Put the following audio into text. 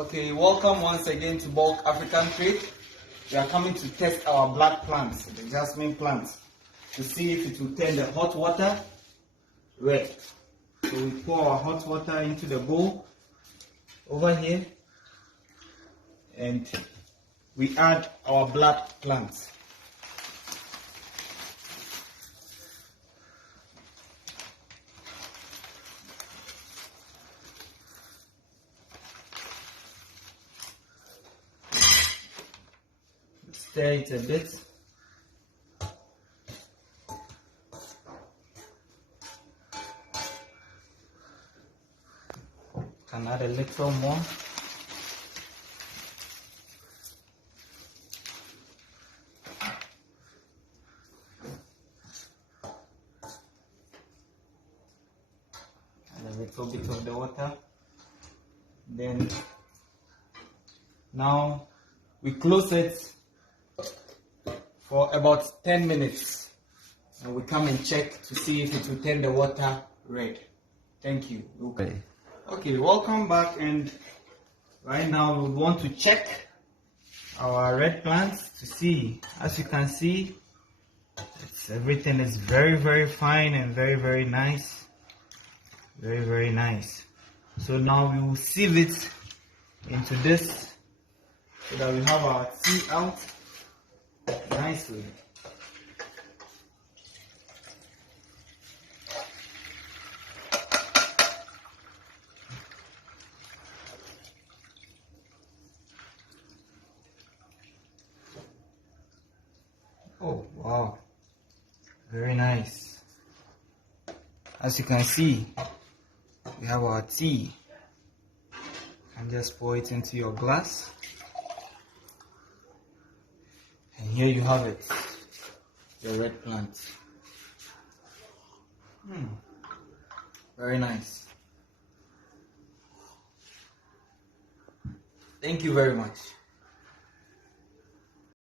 Okay, welcome once again to Bulk African Trade. We are coming to test our black plants, the jasmine plants, to see if it will turn the hot water red. So we pour our hot water into the bowl over here and we add our black plants. Stir it a bit. Can add a little more. And a little bit of the water. Then now we close it for about 10 minutes and we come and check to see if it will turn the water red. Thank you. Okay, welcome back, and right now we want to check our red plants to see. As you can see, everything is very fine and very nice. Very nice. So now we will sieve it into this so that we have our tea out nicely. Oh wow, very nice. As you can see, we have our tea. And just pour it into your glass. And here you have it, your red plant. Very nice. Thank you very much.